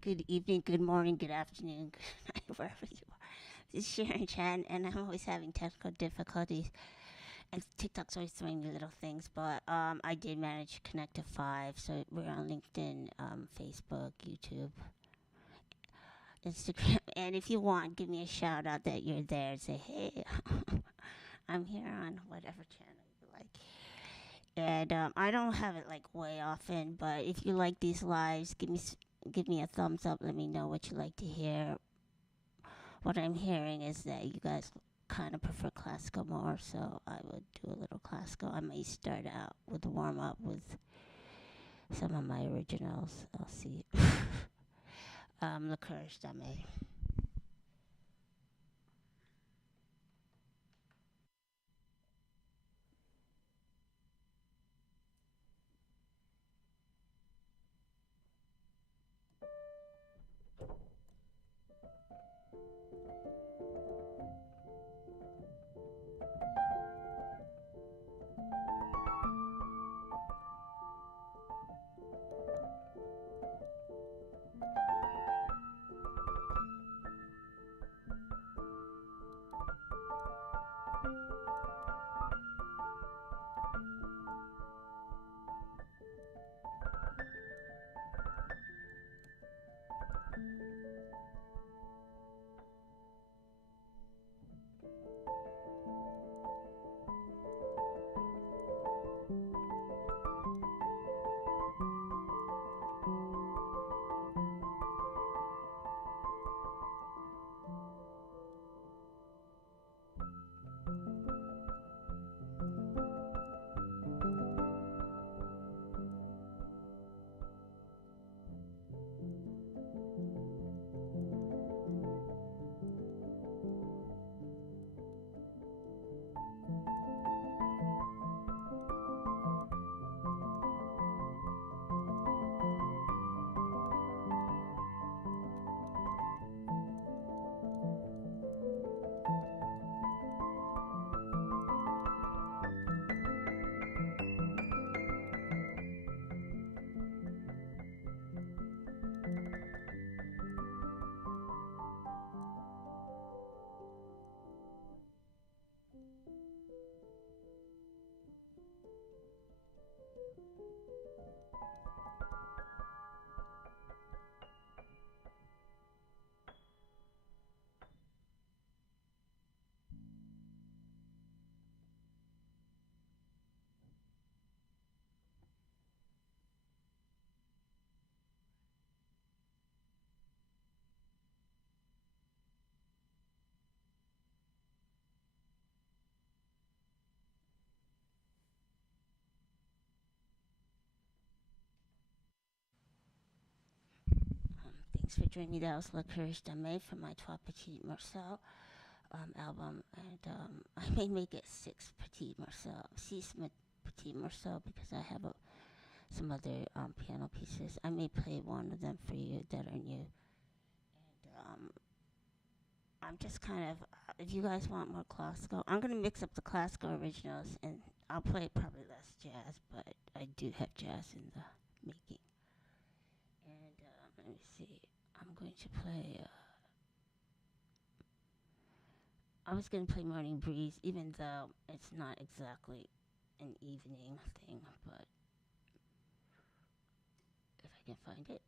Good evening, good morning, good afternoon, good night, wherever you are. This is Sharon Chen, and I'm always having technical difficulties. And TikTok's always throwing me little things, but I did manage to connect to five. So we're on LinkedIn, Facebook, YouTube, Instagram. And if you want, give me a shout out that you're there and say, hey, I'm here on whatever channel you like. And I don't have it like way often, but if you like these lives, give me a thumbs up. Let me know what you like to hear. What I'm hearing is that you guys kind of prefer classical more, so I would do a little classical. I may start out with a warm up with some of my originals. I'll see. Le Courage d'Aimer. Thanks for joining me. That was Le Courage d'Aimer from my Trois petits morceaux album. And I may make it six petits morceaux, because I have some other piano pieces. I may play one of them for you that are new. And I'm just kind of, if you guys want more classical, I'm going to mix up the classical originals, and I'll play probably less jazz, but I do have jazz in the making. And let me see. I'm going to play. I was going to play Morning Breeze, even though it's not exactly an evening thing, but if I can find it.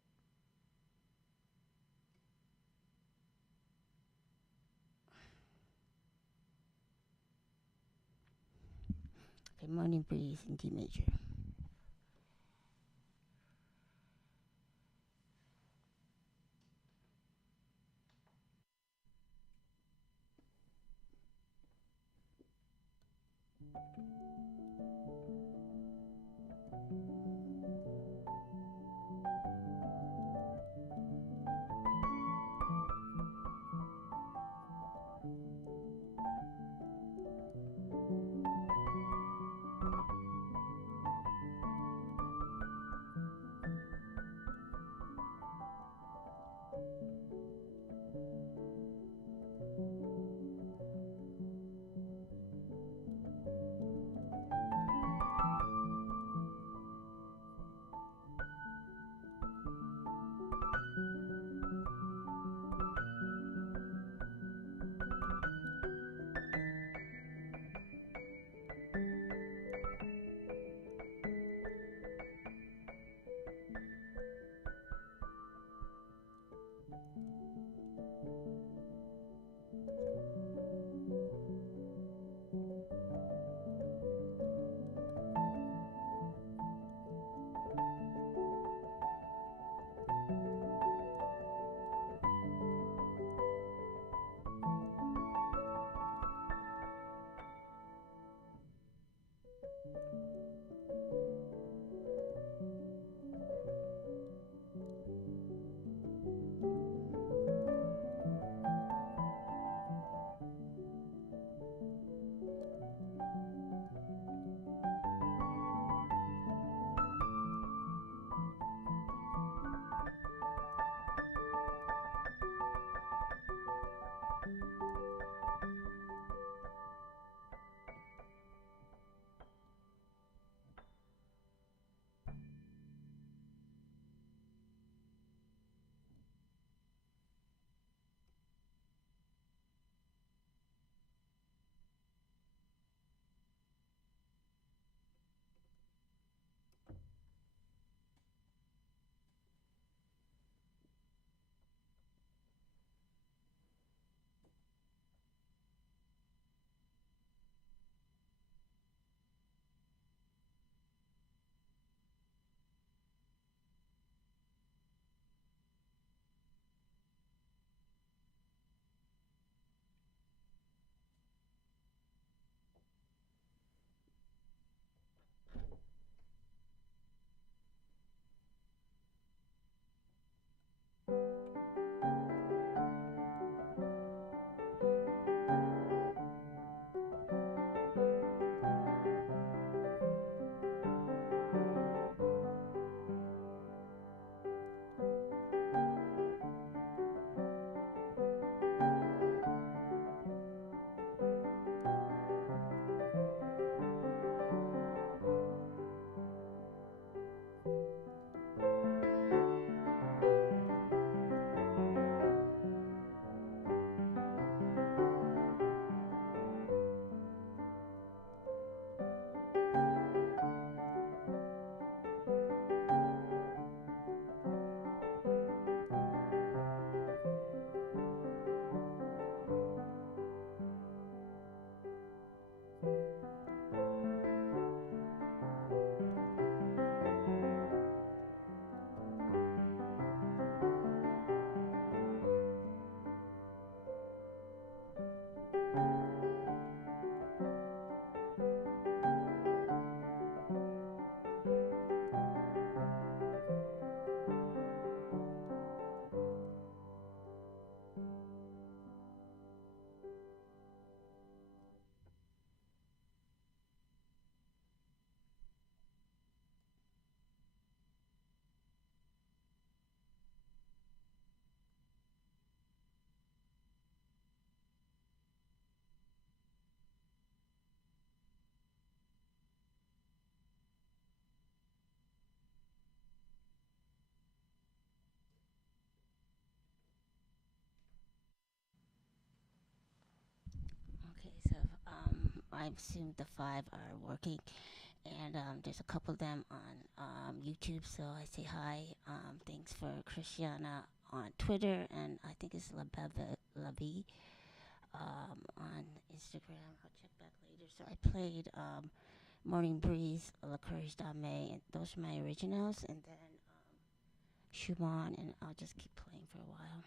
Okay, Morning Breeze in D major. I assume the 5 are working. And there's a couple of them on YouTube, so I say hi. Thanks for Christiana on Twitter, and I think it's La Bebe La Vie on Instagram. I'll check back later. So I played Morning Breeze, La Courage d'Aimer, and those are my originals, and then Schumann, and I'll just keep playing for a while.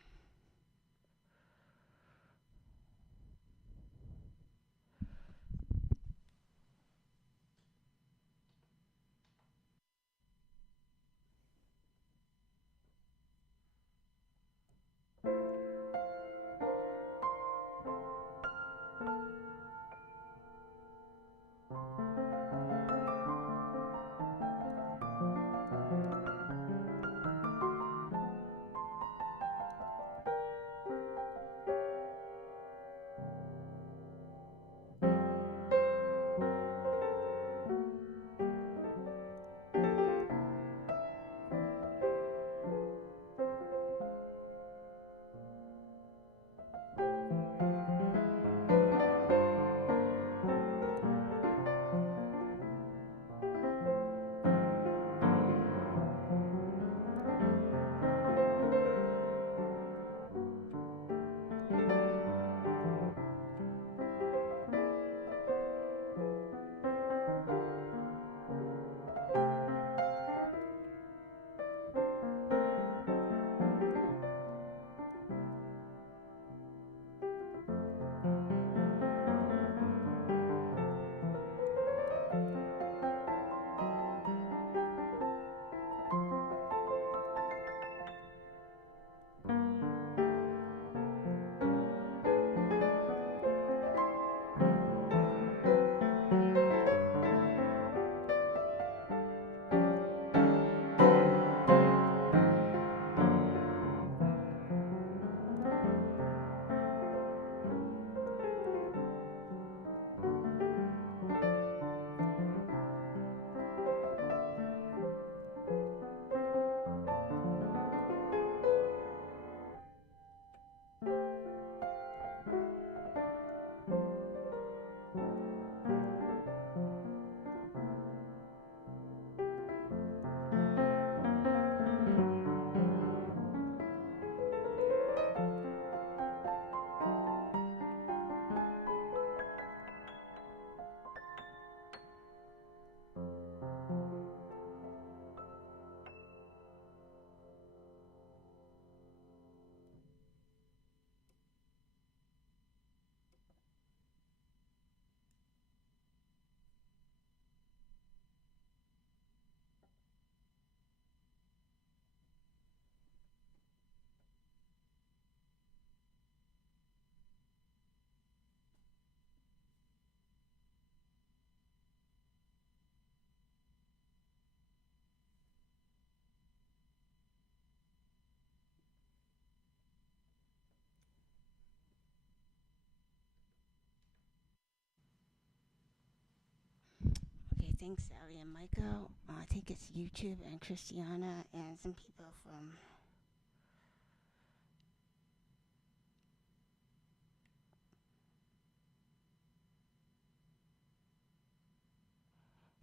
Okay, thanks, Sally and Michael. I think it's YouTube and Christiana and some people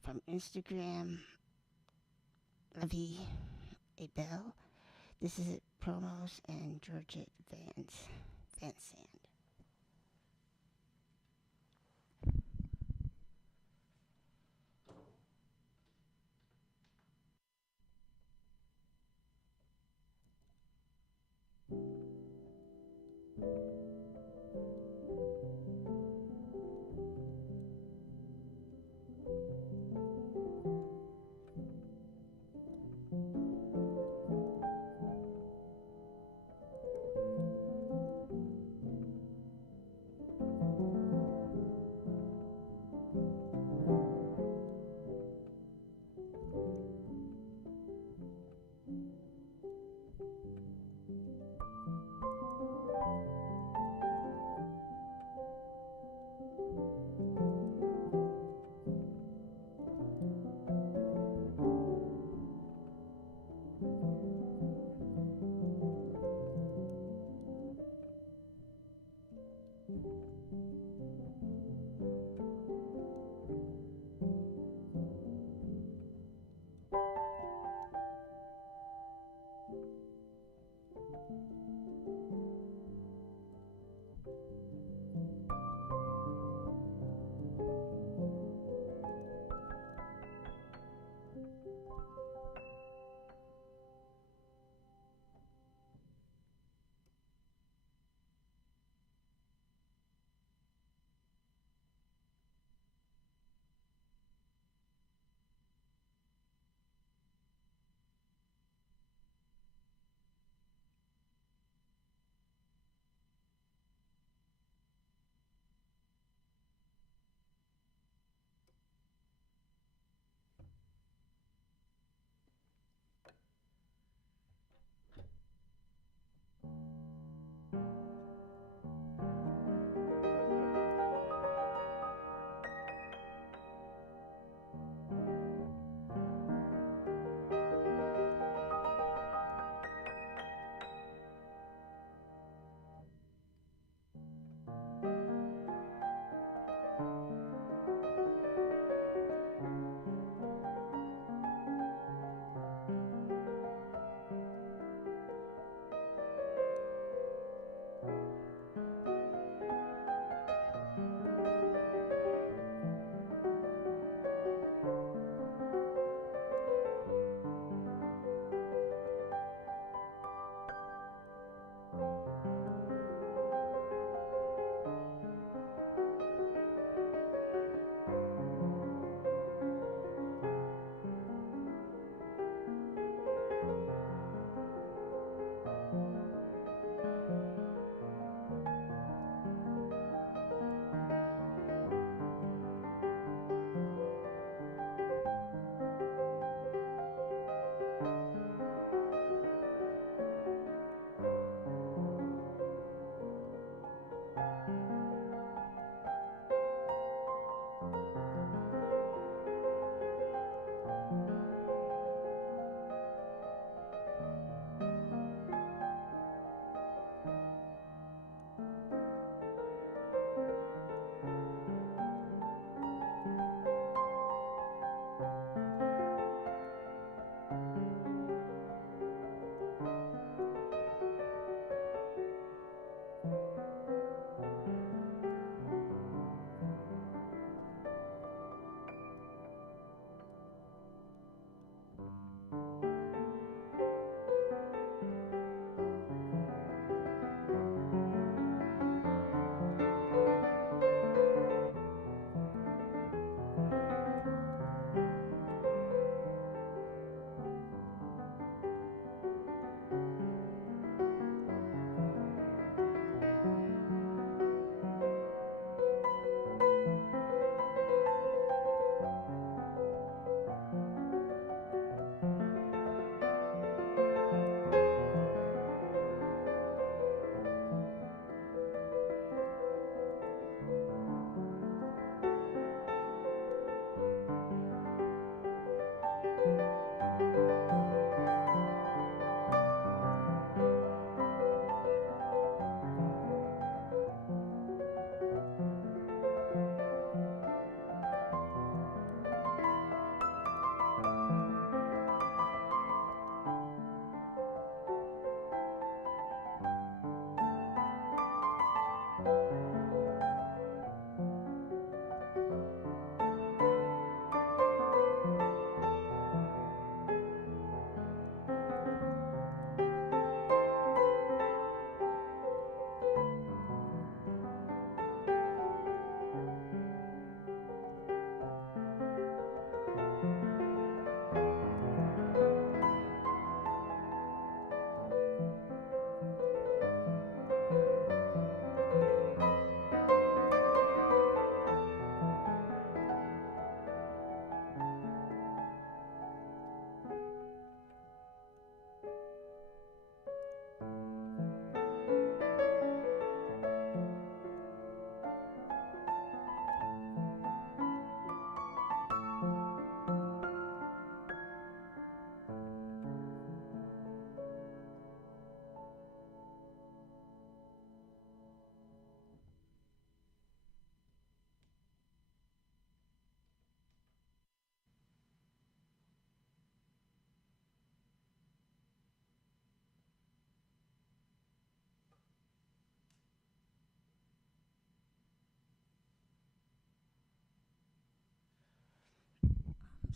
from Instagram. La Vie et Belle. This is promos and Georgette Van Sand.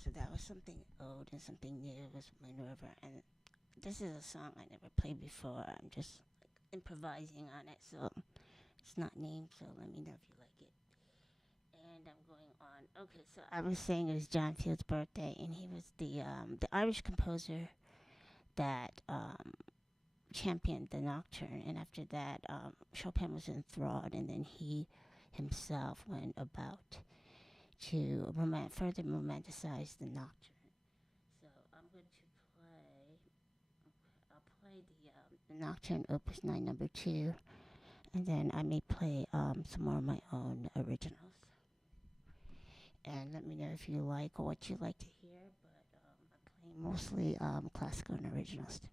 So that was something old and something new with Minerva. And this is a song I never played before. I'm just like improvising on it, so it's not named. So let me know if you like it. And I'm going on. Okay, so I was saying it was John Field's birthday, and he was the Irish composer that championed the Nocturne. And after that, Chopin was enthralled, and then he himself went about to further romanticize the Nocturne. So I'm going to play. I'll play the Nocturne Opus 9 Number 2, and then I may play some more of my own originals. And let me know if you like or what you like to hear. But I'm playing mostly classical and originals tonight.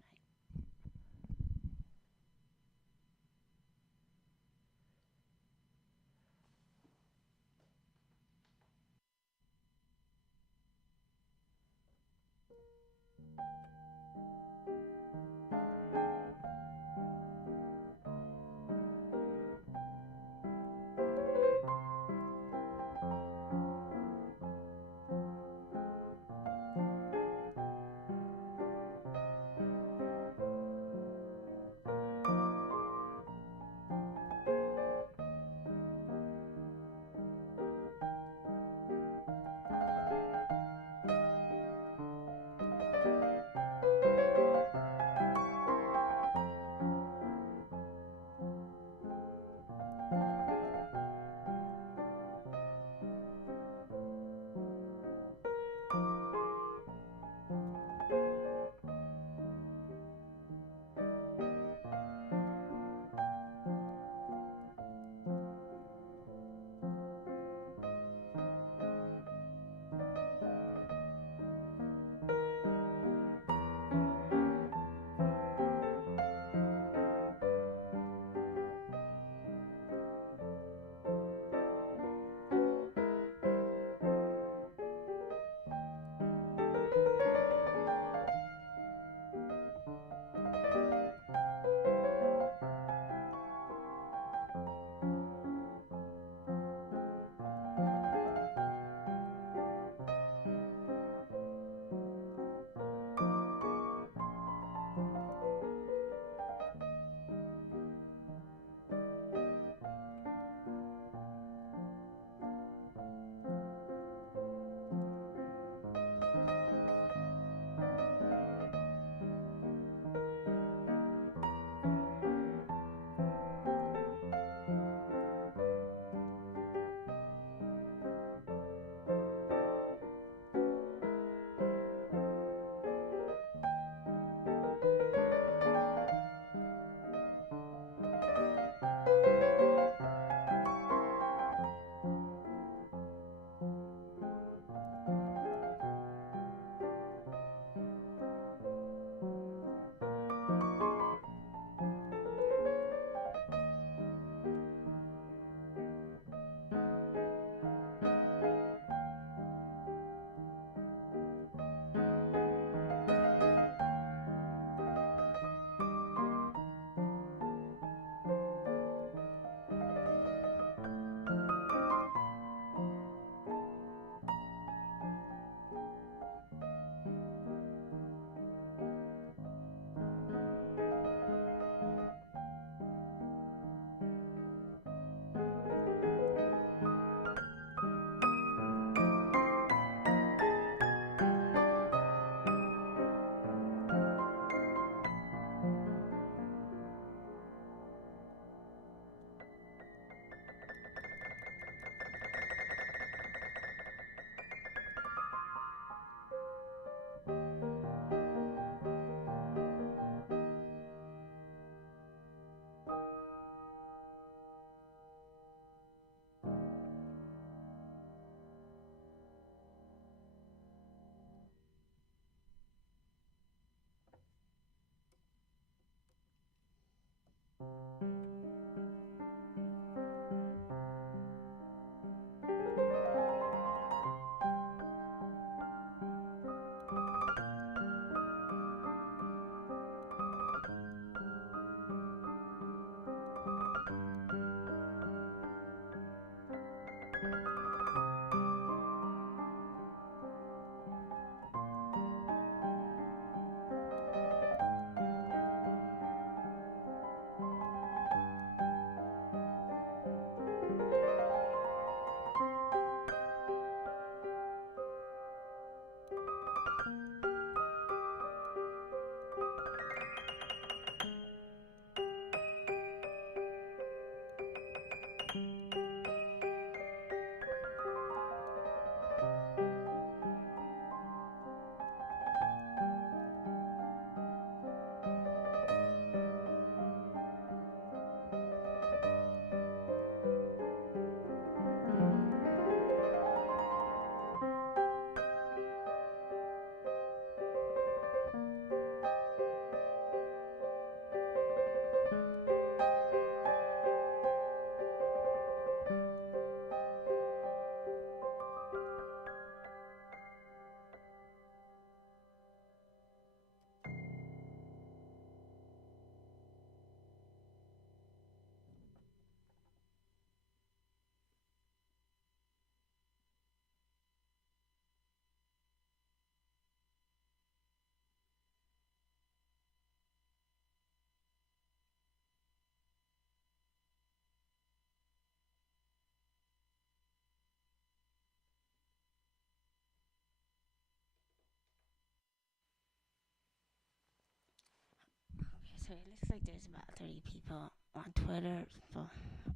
So it looks like there's about 30 people on Twitter. So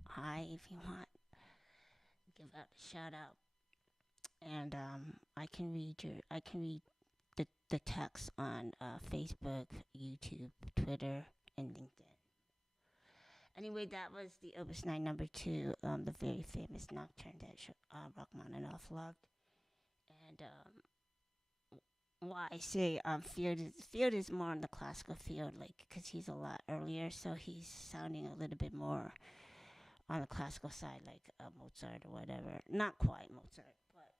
hi, if you want, give out a shout out, and I can read the text on Facebook, YouTube, Twitter, and LinkedIn. Anyway, that was the Opus 9 number 2, the very famous nocturne that Rachmaninoff loved. And why I say Field is more in the classical field, like, because he's a lot earlier, so he's sounding a little bit more on the classical side, like Mozart or whatever. Not quite Mozart, but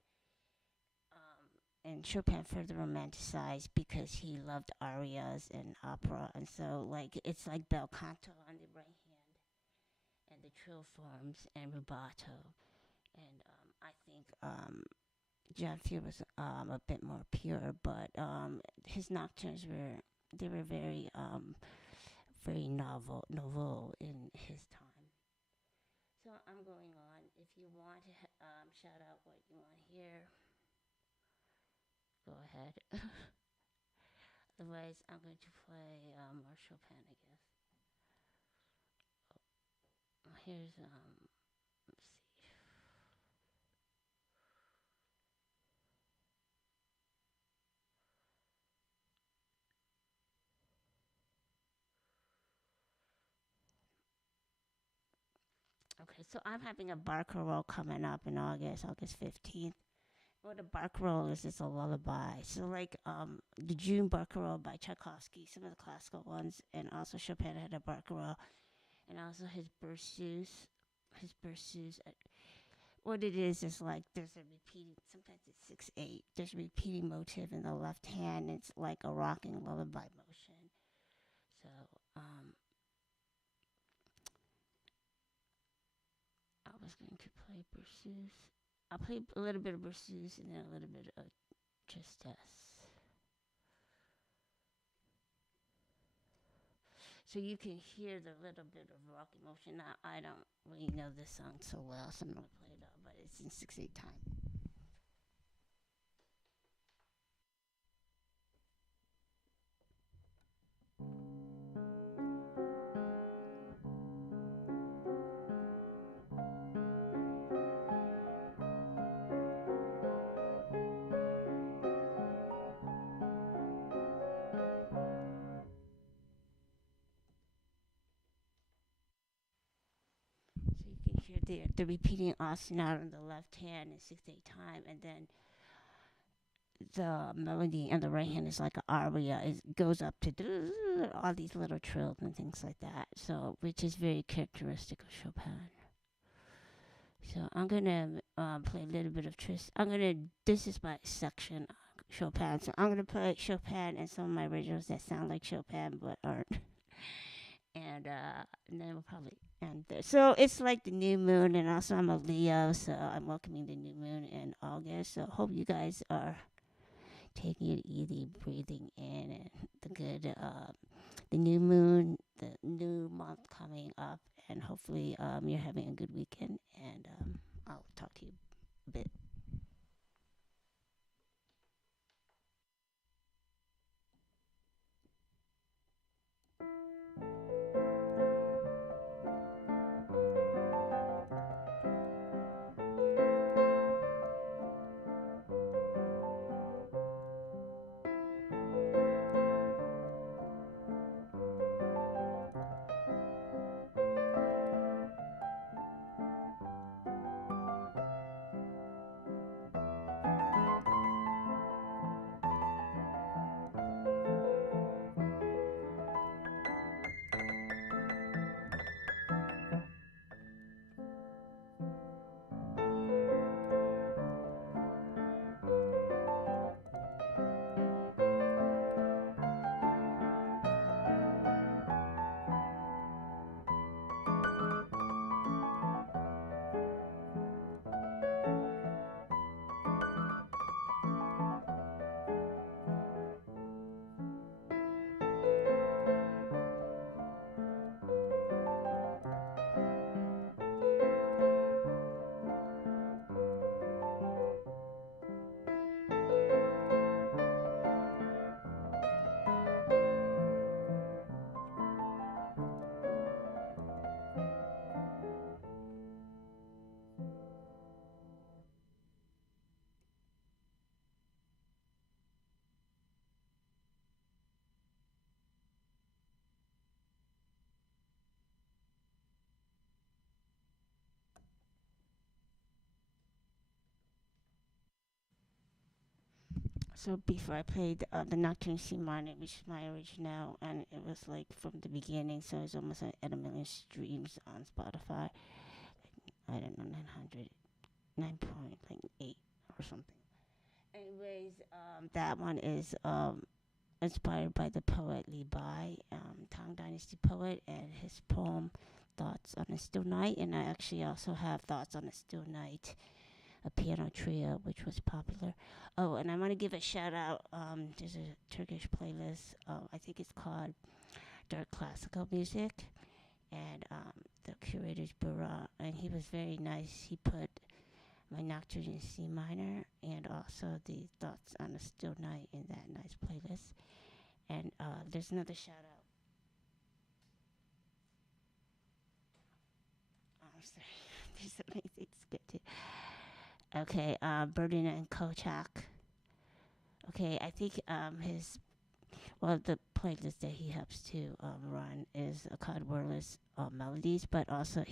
and Chopin further romanticized because he loved arias and opera, and so like it's like bel canto on the right hand, and the trill forms and rubato, and I think John Field was a bit more pure, but his nocturnes were very novel in his time. So I'm going on. If you want to shout out what you want to hear, go ahead. Otherwise, I'm going to play more Chopin, I guess. Here's let's see. Okay, so I'm having a Barcarolle coming up in August 15th. What a Barcarolle is a lullaby. So like the June Barcarolle by Tchaikovsky, some of the classical ones, and also Chopin had a Barcarolle, and also his Berceuse. What it is like there's a repeating. Sometimes it's 6/8. There's a repeating motive in the left hand. It's like a rocking lullaby motion. So I was going to play Berceuse. I'll play a little bit of Berceuse and then a little bit of Tristesse. So you can hear the little bit of rock emotion. Now, I don't really know this song so well, so I'm going to play it all, but it's in 6/8 time. So you can hear the repeating ostinato on the left hand in 6/8 time, and then the melody on the right hand is like an aria. It goes up to all these little trills and things like that. So, which is very characteristic of Chopin. So I'm gonna play a little bit of this is my section Chopin. So I'm gonna play Chopin and some of my originals that sound like Chopin but aren't. And then we'll probably end there. So it's like the new moon, and also I'm a Leo, so I'm welcoming the new moon in August. So hope you guys are taking it easy, breathing in, and the new moon, the new month coming up, and hopefully you're having a good weekend. And I'll talk to you a bit. So before I played the Nocturne C minor, which is my original, and it was like from the beginning, so it's almost at a million streams on Spotify. I don't know, 900, 9.8 or something. Anyways, that one is inspired by the poet Li Bai, Tang Dynasty poet, and his poem Thoughts on a Still Night. And I actually also have Thoughts on a Still Night, a piano trio, which was popular. Oh, and I want to give a shout out. There's a Turkish playlist. I think it's called Dark Classical Music, and the curator's Burak, and he was very nice. He put my Nocturne in C minor and also the Thoughts on a Still Night in that nice playlist. And there's another shout out. Oh, I'm sorry. There's so many things to get to. Okay, Berdina and Kochak. Okay, I think the playlist that he helps to run is called Wordless Melodies, but also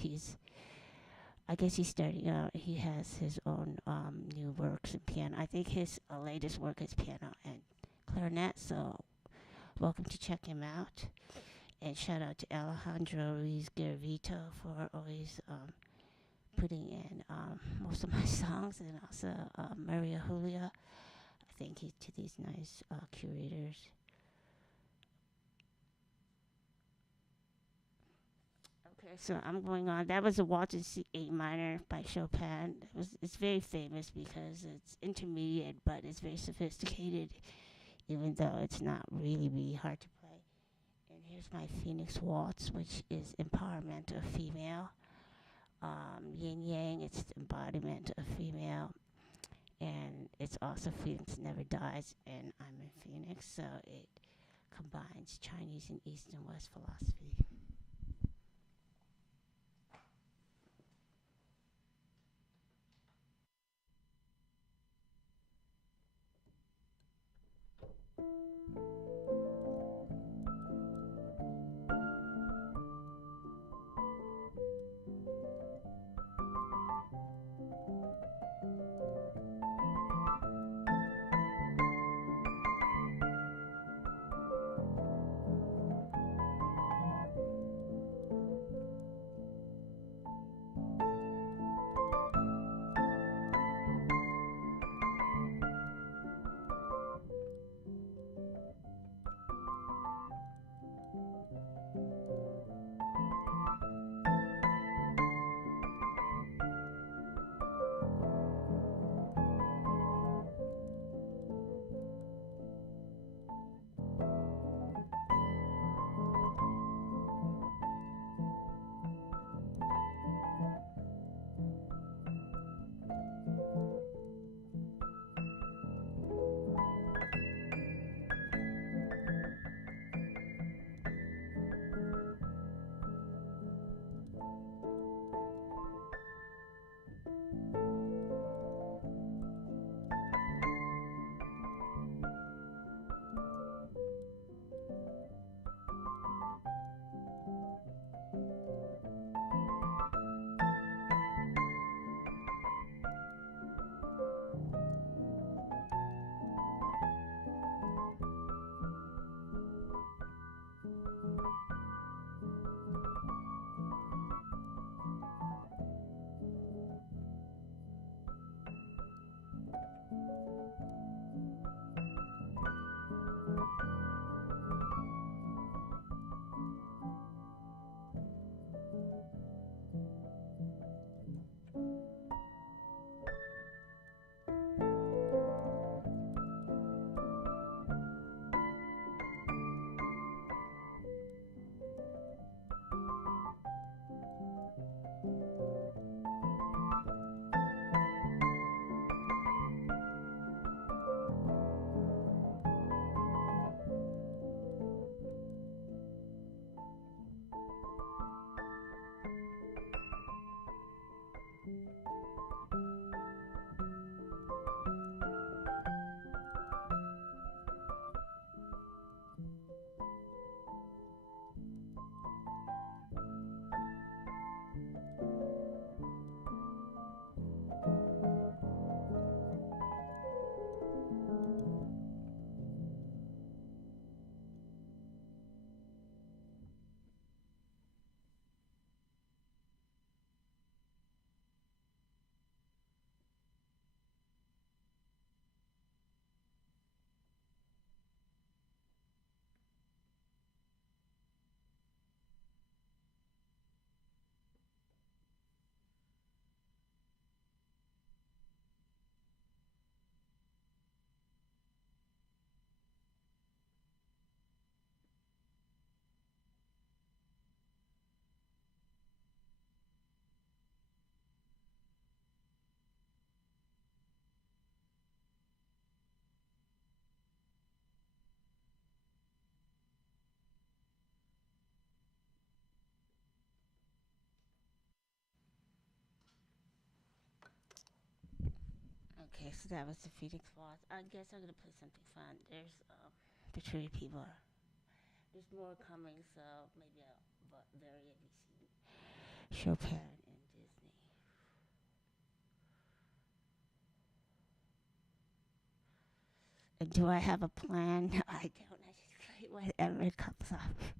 I guess he's starting out, he has his own new works in piano. I think his latest work is piano and clarinet, so welcome to check him out. And shout out to Alejandro Ruiz Garavito for always putting in most of my songs, and also Maria Julia. Thank you to these nice curators. Okay, so I'm going on. That was a Waltz in C8 minor by Chopin. It's very famous because it's intermediate, but it's very sophisticated, even though it's not really hard to play. And here's my Phoenix Waltz, which is empowerment of female. Yin Yang, it's the embodiment of female. And it's also Phoenix Never Dies, and I'm in Phoenix, so it combines Chinese and East and West philosophy. Okay, so that was the Phoenix Waltz. I guess I'm gonna play something fun. There's the Tree People. There's more coming, so maybe I'll vary it between Chopin and Disney. And do I have a plan? No, I don't. I just play whatever comes up.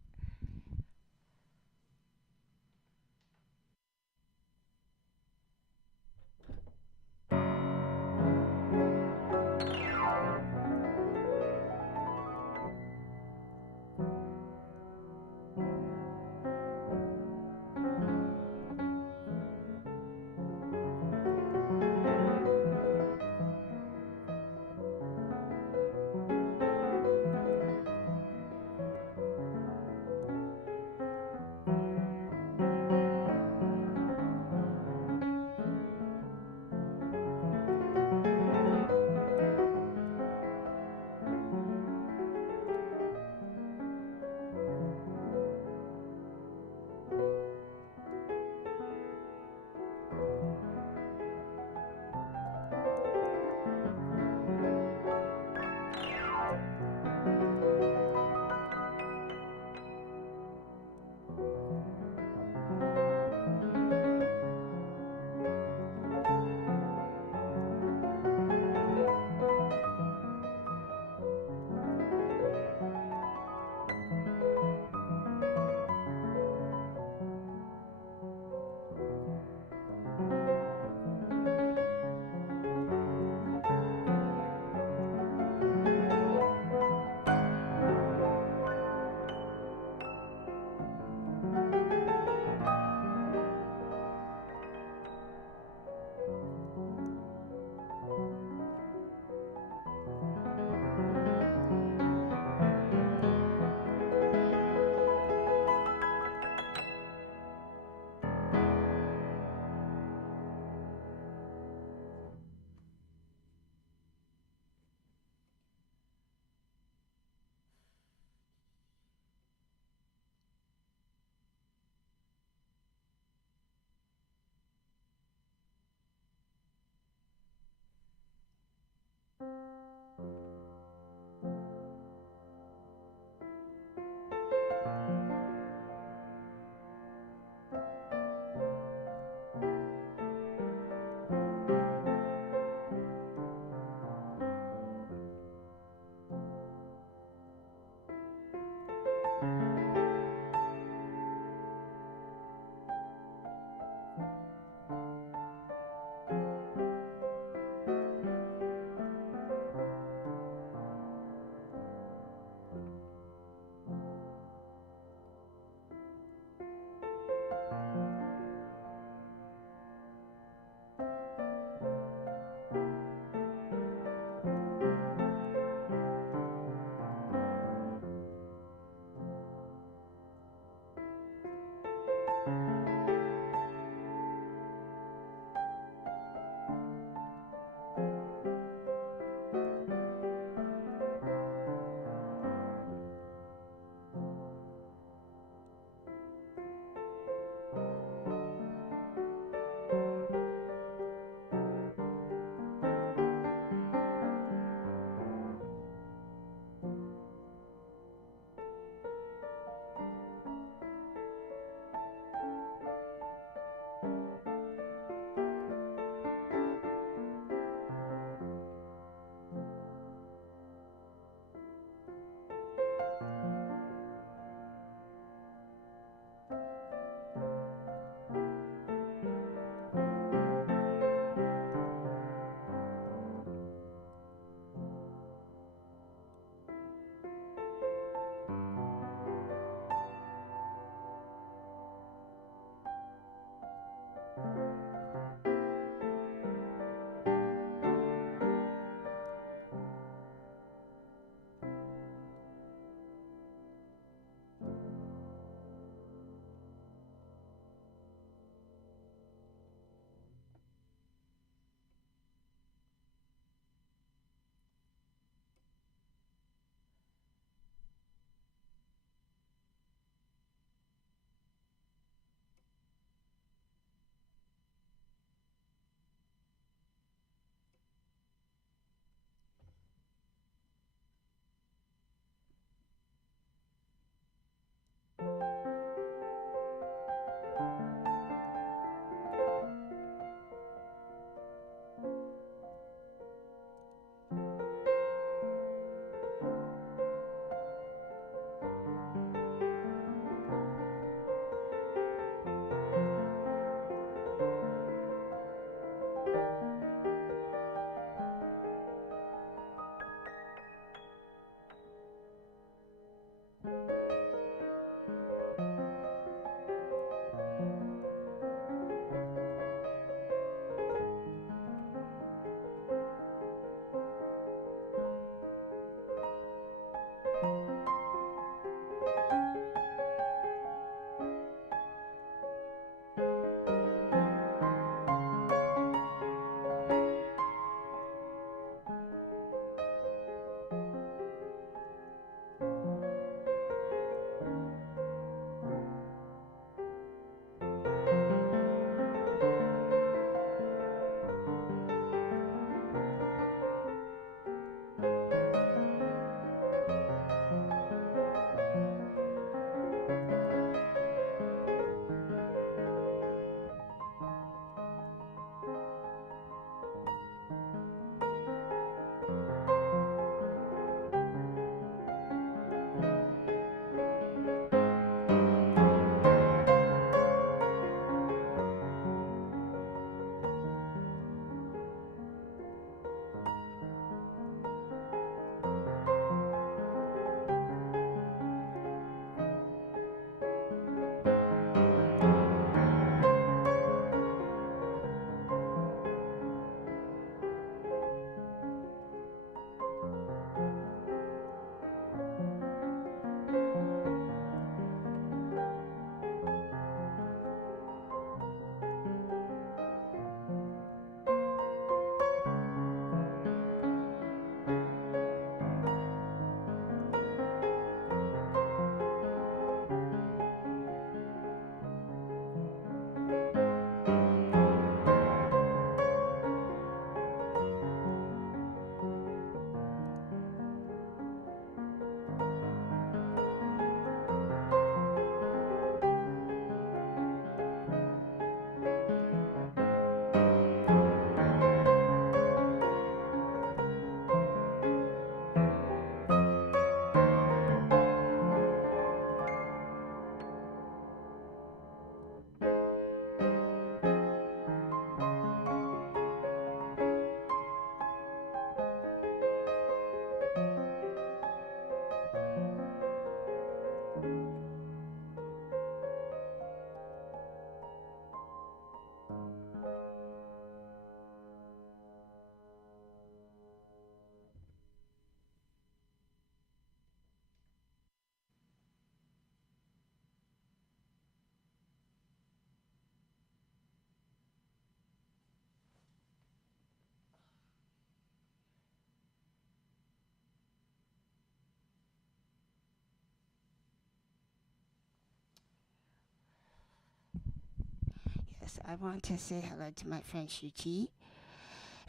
Yes, I want to say hello to my friend Shuchi.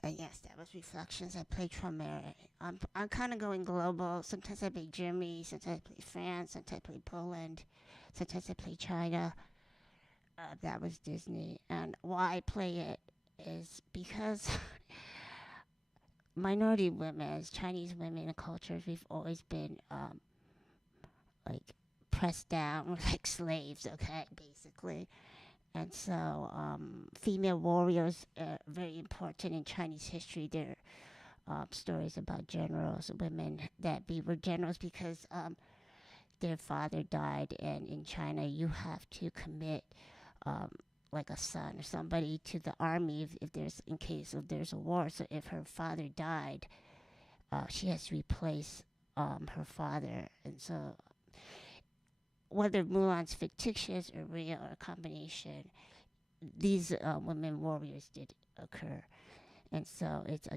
And yes, that was Reflections. I play Träumerei. I'm kind of going global. Sometimes I play Germany, sometimes I play France, sometimes I play Poland, sometimes I play China. That was Disney. And why I play it is because minority women, as Chinese women and cultures, we've always been like pressed down like slaves, okay, basically. And so female warriors are very important in Chinese history. There are stories about generals, women that were generals because their father died. And in China, you have to commit like a son or somebody to the army if there's in case if there's a war. So if her father died, she has to replace her father. And so whether Mulan's fictitious or real or a combination, these women warriors did occur. And so it's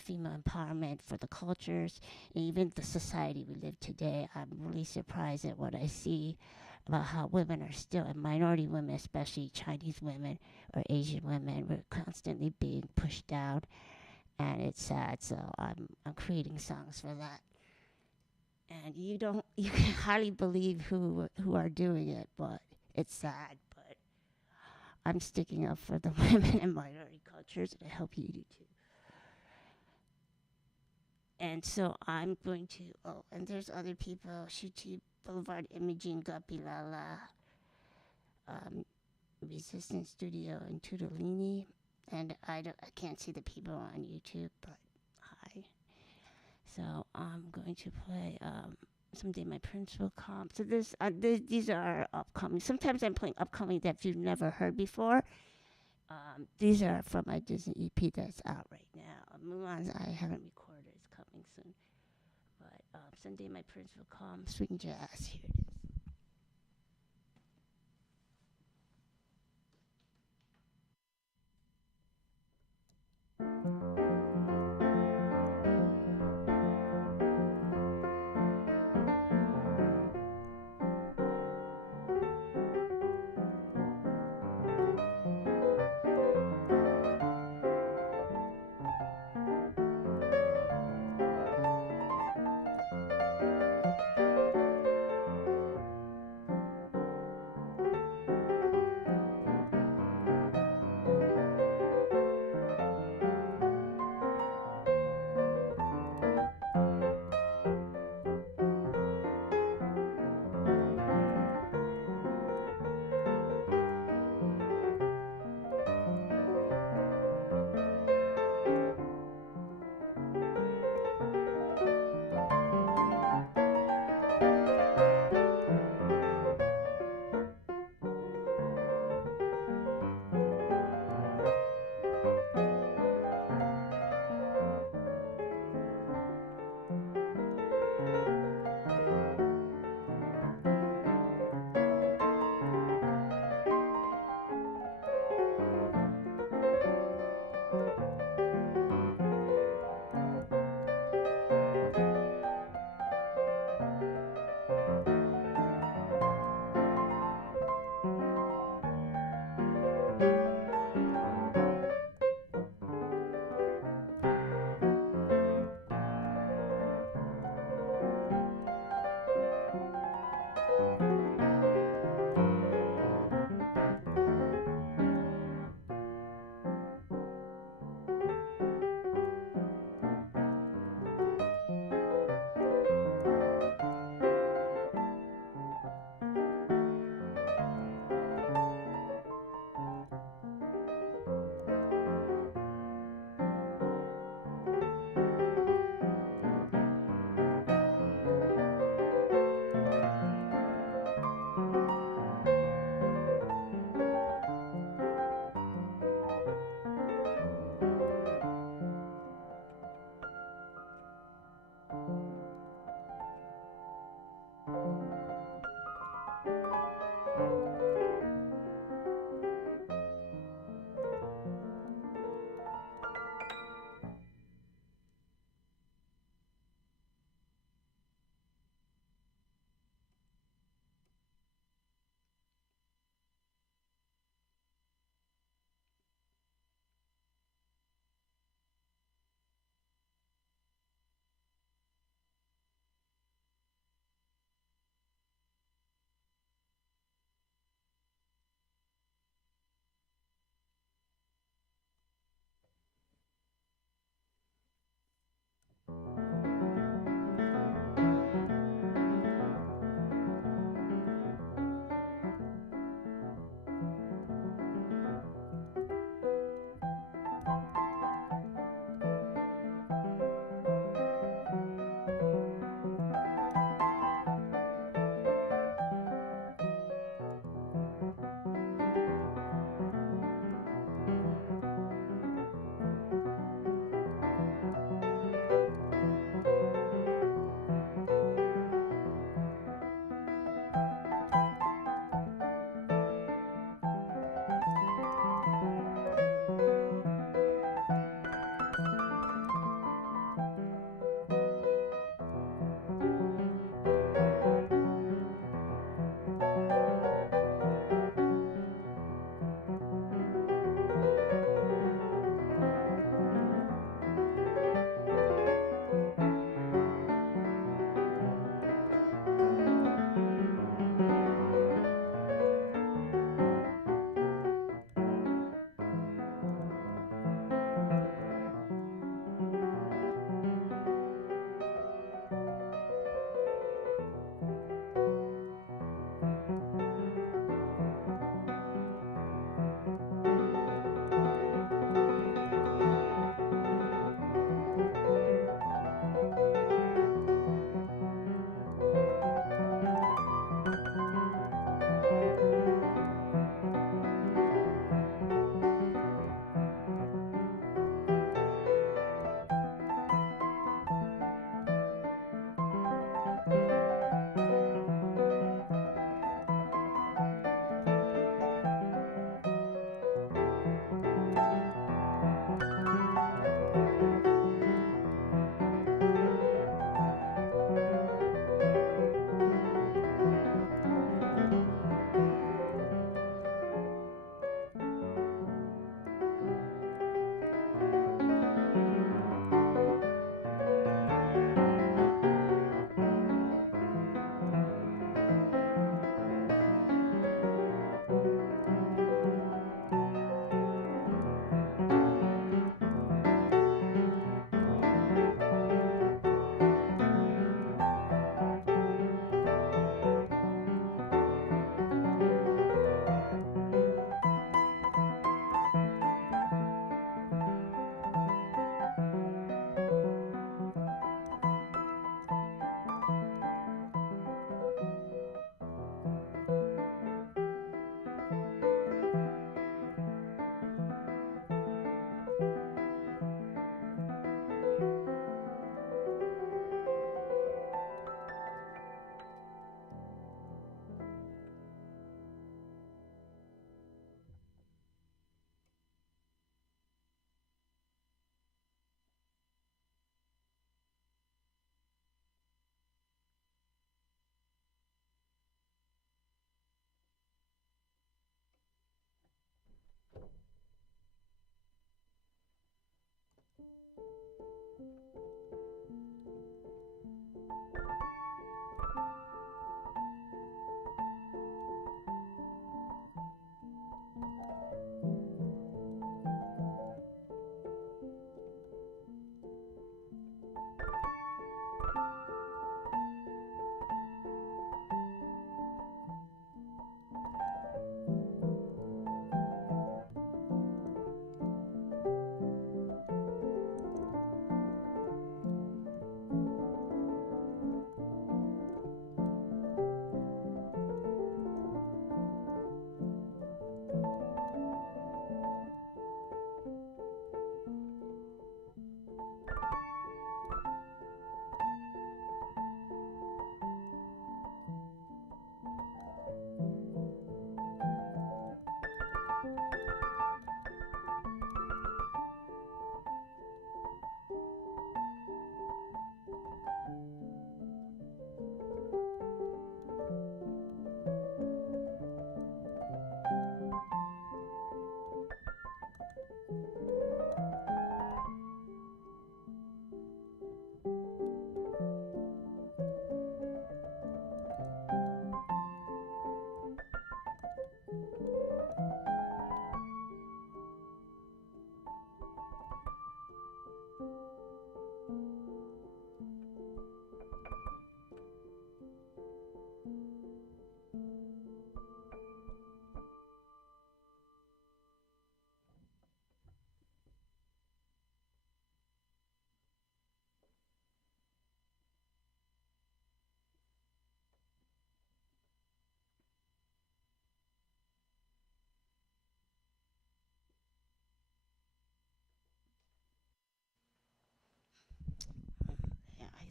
female empowerment for the cultures and even the society we live today. I'm really surprised at what I see about how women are still, and minority women, especially Chinese women or Asian women, we're constantly being pushed down, and it's sad. So I'm creating songs for that. And you can hardly believe who are doing it, but it's sad. But I'm sticking up for the women and minority cultures, and I hope you do too. And so I'm going to, and there's other people, Shuti Boulevard Imaging, Guppy Lala, Resistance Studio, and Tudolini. And I can't see the people on YouTube, but hi. So I'm going to play someday my prince will come. So these are upcoming. Sometimes I'm playing upcoming that you've never heard before. These are from my Disney EP that's out right now. Mulan I haven't recorded. It's coming soon. But someday my prince will come. Swing jazz. Here it is.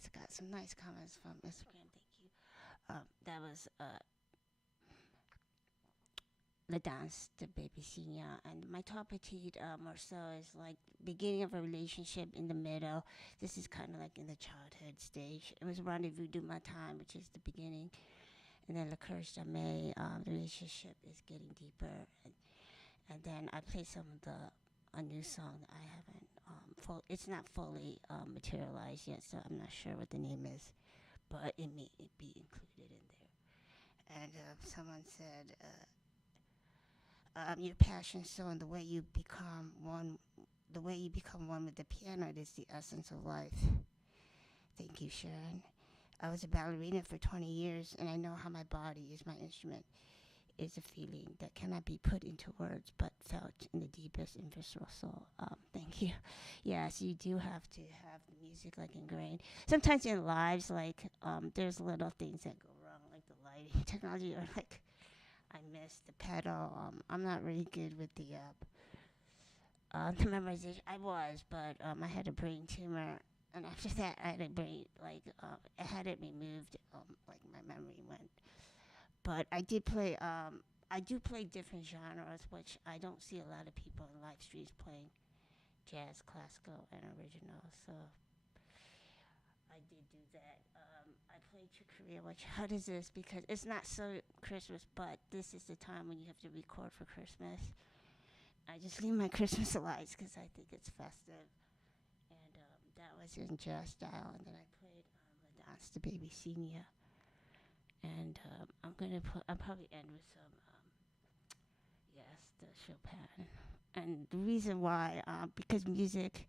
just got some nice comments from Instagram. Thank you. That was the danse, the bebe, cygne, and my trois petits morceaux is like beginning of a relationship in the middle. This is kind of like in the childhood stage. It was rendezvous du matin, which is the beginning, and then le courage jamais. The relationship is getting deeper, and then I play some of a new song that I haven't it's not fully materialized yet, so I'm not sure what the name is, but it may be included in there. And someone said, your passion showing the way you become one, with the piano. It is the essence of life. Thank you, Sharon. I was a ballerina for 20 years, and I know how my body is my instrument. Is a feeling that cannot be put into words, but felt in the deepest and visceral soul. Thank you. Yes, you do have to have the music like ingrained. Sometimes in lives, like there's little things that go wrong, like the lighting technology, or like I missed the pedal. I'm not really good with the memorization. I was, but I had a brain tumor, and after that, I had a brain I had it removed. Like my memory went. But I do play different genres, which I don't see a lot of people in live streams playing jazz, classical, and original. So I did do that. I played Chic Corea, which, how does this? Because it's not so Christmas, but this is the time when you have to record for Christmas. I just leave my Christmas lights because I think it's festive. And that was in jazz style. And then I played the danse, the bebe, cygne. And I'll probably end with some, the Chopin. And the reason why, because music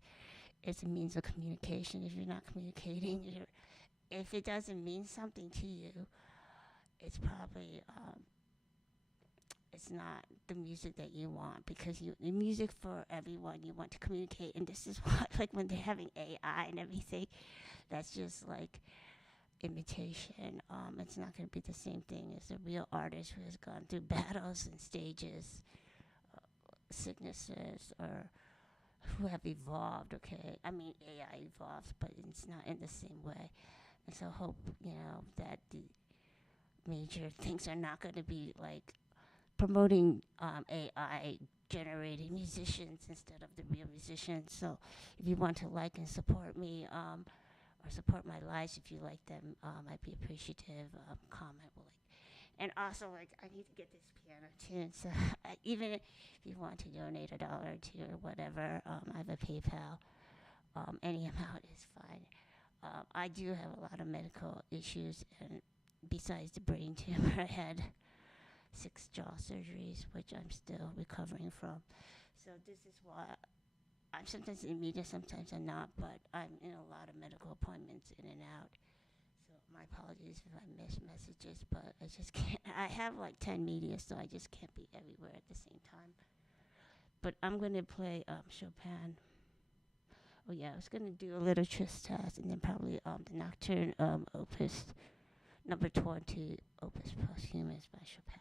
is a means of communication. If you're not communicating, if it doesn't mean something to you, it's probably, it's not the music that you want, because the music for everyone, you want to communicate. And this is why, like when they're having AI and everything, that's just like imitation. It's not going to be the same thing as a real artist who has gone through battles and stages, sicknesses, or who have evolved. Okay, I mean AI evolves, but it's not in the same way. And so hope that the major things are not going to be like promoting AI generated musicians instead of the real musicians. So if you want to like and support me, or support my lives, if you like them, I'd be appreciative. Comment will and also like I need to get this piano tuned. So even if you want to donate $1 or $2 or whatever, I have a PayPal. Any amount is fine. I do have a lot of medical issues, and besides the brain tumor, I had 6 jaw surgeries, which I'm still recovering from. So this is why I'm sometimes in media, sometimes I'm not, but I'm in a lot of medical appointments in and out. So my apologies if I miss messages, but I just can't. I have like 10 media, so I just can't be everywhere at the same time. But I'm going to play Chopin. Oh yeah, I was going to do a little Tristesse, and then probably the Nocturne Opus number 20, Opus Posthumous by Chopin.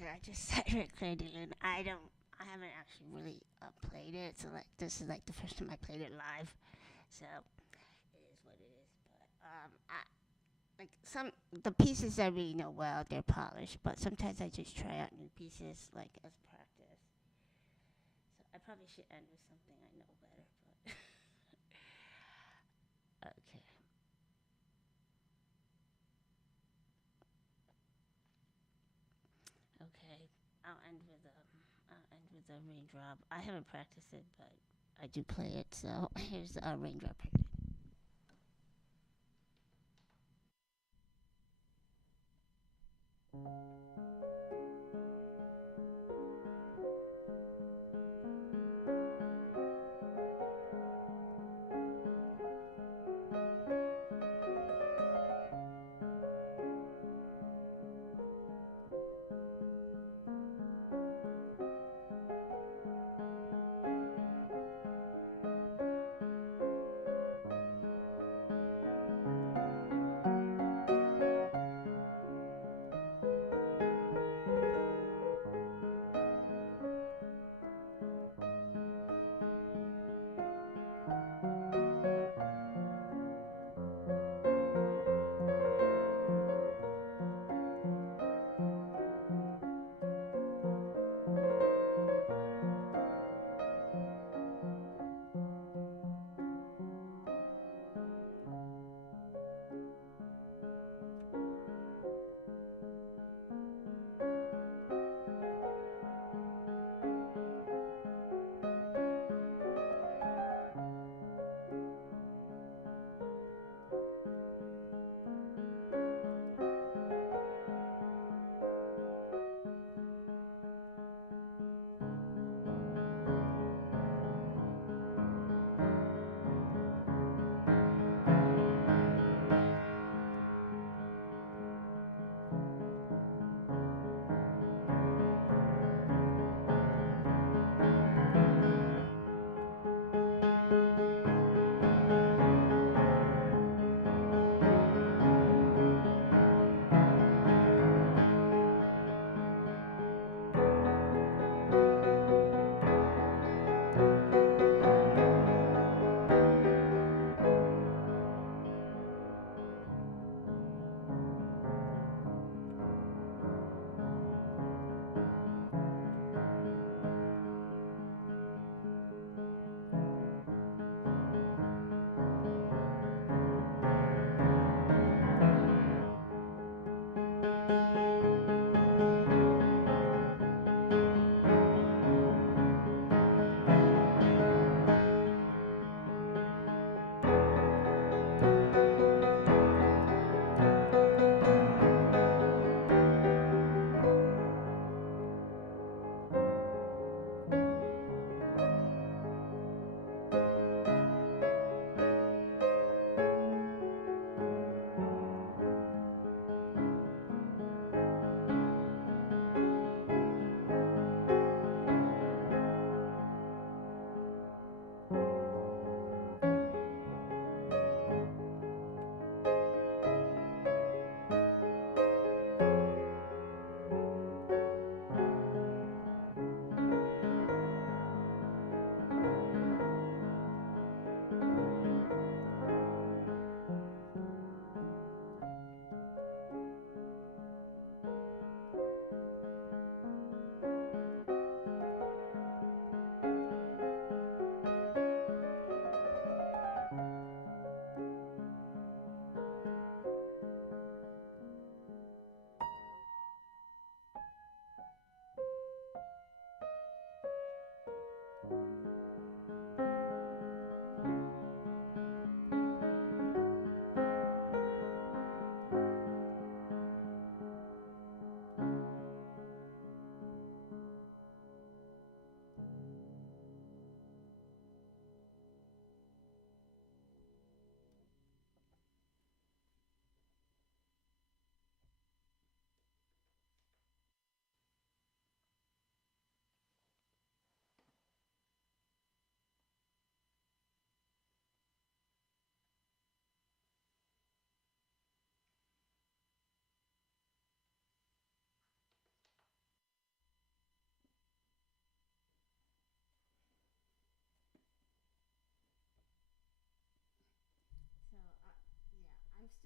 Okay, I just said recorded Lune. I haven't actually really played it. So like, this is like the first time I played it live. So it is what it is. But like the pieces I really know well, they're polished. But sometimes I just try out new pieces like as practice. So I probably should end with something I know better. But okay. Okay, I'll end with a raindrop. I haven't practiced it, but I do play it. So here's a raindrop.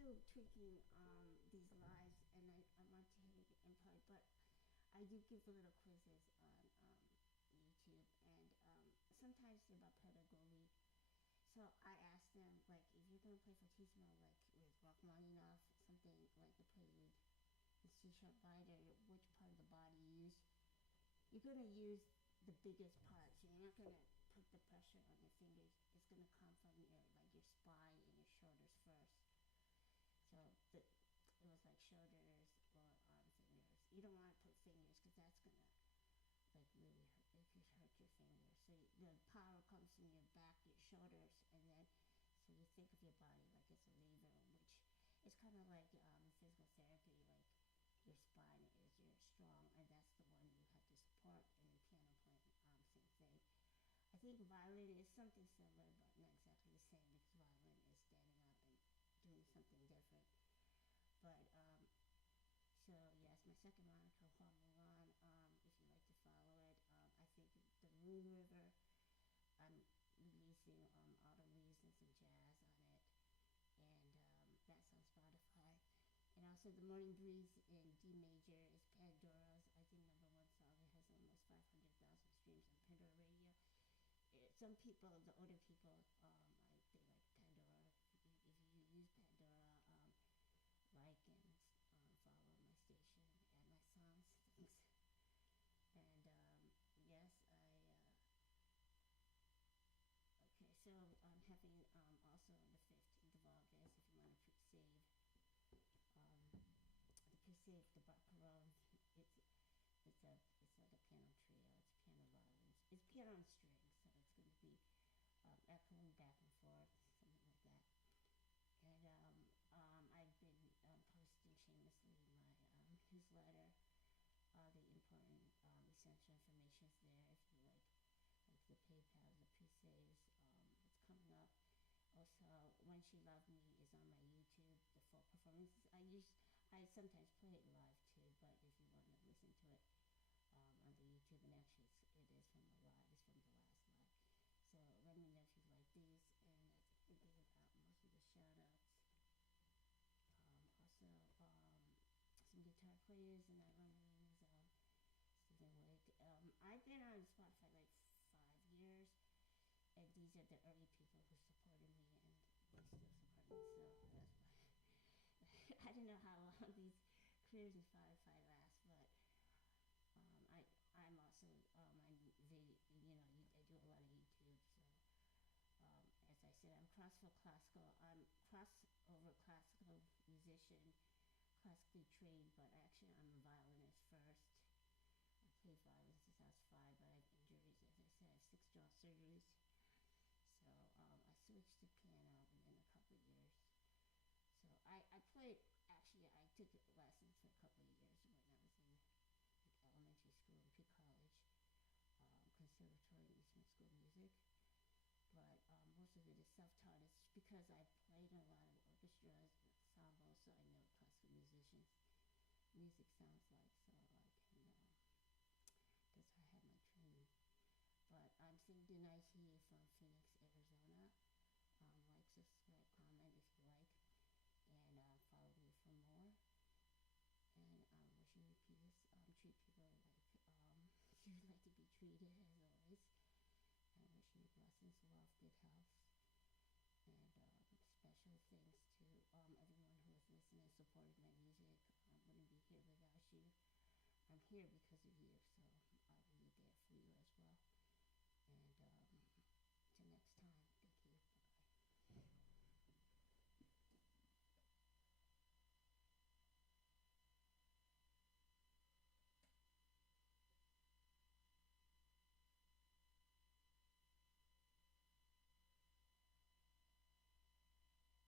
still tweaking these lives, and I want to take input, but I do give little quizzes on YouTube, and sometimes they're about pedagogy. So I ask them, like, if you're going to play fortissimo, like with Rachmaninoff, something like the Prelude, the C-sharp minor, which part of the body you use, you're going to use the biggest part, so you're not going to put the pressure on your fingers. It's going to come from your, like, your spine and your shoulders first. So it was like shoulders, lower arm, fingers. You don't want to put fingers because that's going to, like, really hurt. It could hurt your fingers. So the power comes from your back, your shoulders, and then, so you think of your body like it's a lever, which is kind of like physical therapy, like your spine is your strong, and that's the one you have to support, and then piano playing, same thing. I think violin is something similar, but not exactly the same, because violin is standing up and doing something different. But so yes, my second moniker, Mulan, if you like to follow it, I think the Lune River, I'm releasing Autumn Leaves and some jazz on it, and that's on Spotify. And also the Morning Breeze in D major is Pandora's, I think, #1 song. It has almost 500,000 streams on Pandora Radio. Some people, the older people, they like Pandora. If you use Pandora, like and follow my station and my songs, thanks. And yes, okay, so I'm having also on the 15th of August, if you want to save, the Barcarolle. It's like a piano trio. It's piano violins. It's piano on strings, so it's going to be echoing back and forth, something like that. And I've been posting shamelessly my newsletter, all the important essential information is there. If you like the PayPal, the pre-saves, it's coming up. Also, When She Loved Me is on my YouTube, the full performance. I sometimes play it live too, but if you want to listen to it on the YouTube, and actually it is from the live, it's from the last live. So let me know if you like these, and that's thinking about most of the shout outs. Also, some guitar players and Ireland's Stephen Wake. I've been on Spotify like 5 years, and these are the early people who supported me, and they still support me. So that's why I don't know how long these careers in Spotify last, but I'm also I do a lot of YouTube. So as I said, I'm classical. I'm crossover classical musician, classically trained, but actually I'm a violinist first. I played violin since I was 5, but I have injuries. As I said, I have 6 jaw surgeries. So I switched to piano within a couple of years. So I played, actually I took